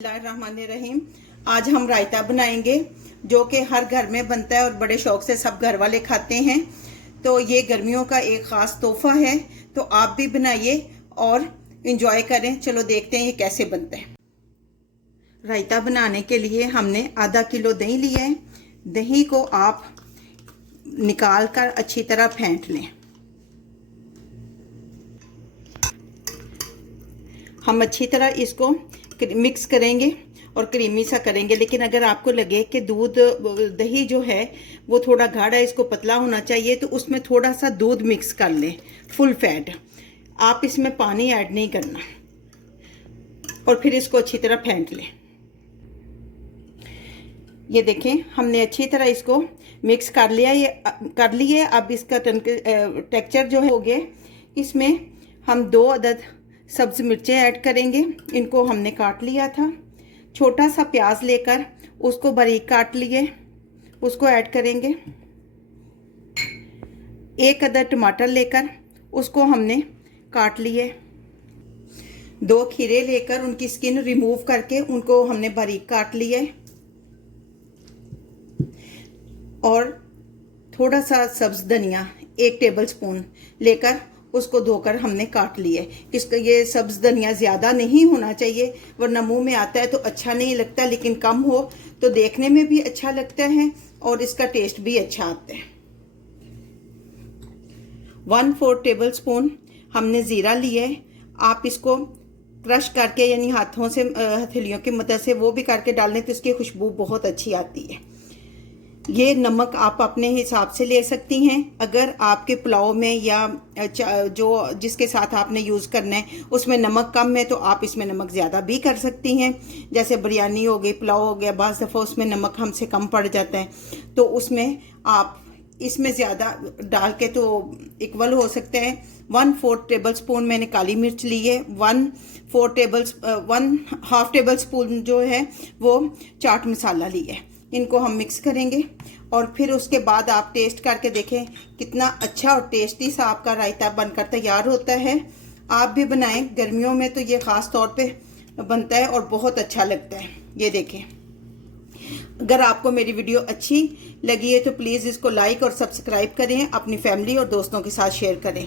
बिस्मिल्लाहिर्रहमानिर्रहीम। आज हम रायता बनाएंगे जो कि हर घर में बनता है और बड़े शौक से सब घर वाले खाते हैं। तो ये गर्मियों का एक ख़ास तोहफा है, तो आप भी बनाइए और इंजॉय करें। चलो देखते हैं ये कैसे बनता है। रायता बनाने के लिए हमने आधा किलो दही लिया है। दही को आप निकाल कर अच्छी तरह फेंट लें। हम अच्छी तरह इसको मिक्स करेंगे और क्रीमी सा करेंगे। लेकिन अगर आपको लगे कि दूध दही जो है वो थोड़ा गाढ़ा है, इसको पतला होना चाहिए, तो उसमें थोड़ा सा दूध मिक्स कर लें, फुल फैट। आप इसमें पानी ऐड नहीं करना और फिर इसको अच्छी तरह फेंट लें। ये देखें, हमने अच्छी तरह इसको मिक्स कर लिया, ये कर लिए। अब इसका टेक्सचर जो है हो गया। इसमें हम 2 अदद सब्ज़ मिर्चें ऐड करेंगे। इनको हमने काट लिया था। छोटा सा प्याज लेकर उसको बारीक काट लिए, उसको ऐड करेंगे। 1 अदद टमाटर लेकर उसको हमने काट लिए। 2 खीरे लेकर उनकी स्किन रिमूव करके उनको हमने बारीक काट लिए। और थोड़ा सा सब्ज़ धनिया 1 टेबल स्पून लेकर उसको धोकर हमने काट लिए। इसका ये सब्ज़ धनिया ज़्यादा नहीं होना चाहिए, वरना मुंह में आता है तो अच्छा नहीं लगता, लेकिन कम हो तो देखने में भी अच्छा लगता है और इसका टेस्ट भी अच्छा आता है। 1/4 टेबल स्पून हमने ज़ीरा लिया है। आप इसको क्रश करके यानी हाथों से हथेलियों की मदद से वो भी करके डालें तो इसकी खुशबू बहुत अच्छी आती है। ये नमक आप अपने हिसाब से ले सकती हैं। अगर आपके पुलाव में या जो जिसके साथ आपने यूज़ करना है उसमें नमक कम है तो आप इसमें नमक ज़्यादा भी कर सकती हैं। जैसे बिरयानी हो गई, पुलाव हो गया, बाज़ दफ़ा उसमें नमक हमसे कम पड़ जाता है, तो उसमें आप इसमें ज़्यादा डाल के तो इक्वल हो सकता है। 1/4 टेबल स्पून मैंने काली मिर्च ली है। 1/2 टेबल स्पून जो है वो चाट मसाला लिया है। इनको हम मिक्स करेंगे और फिर उसके बाद आप टेस्ट करके देखें कितना अच्छा और टेस्टी सा आपका रायता बनकर तैयार होता है। आप भी बनाएं, गर्मियों में तो ये ख़ास तौर पे बनता है और बहुत अच्छा लगता है। ये देखें, अगर आपको मेरी वीडियो अच्छी लगी है तो प्लीज़ इसको लाइक और सब्सक्राइब करें, अपनी फैमिली और दोस्तों के साथ शेयर करें।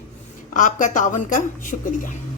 आपका तावन का शुक्रिया।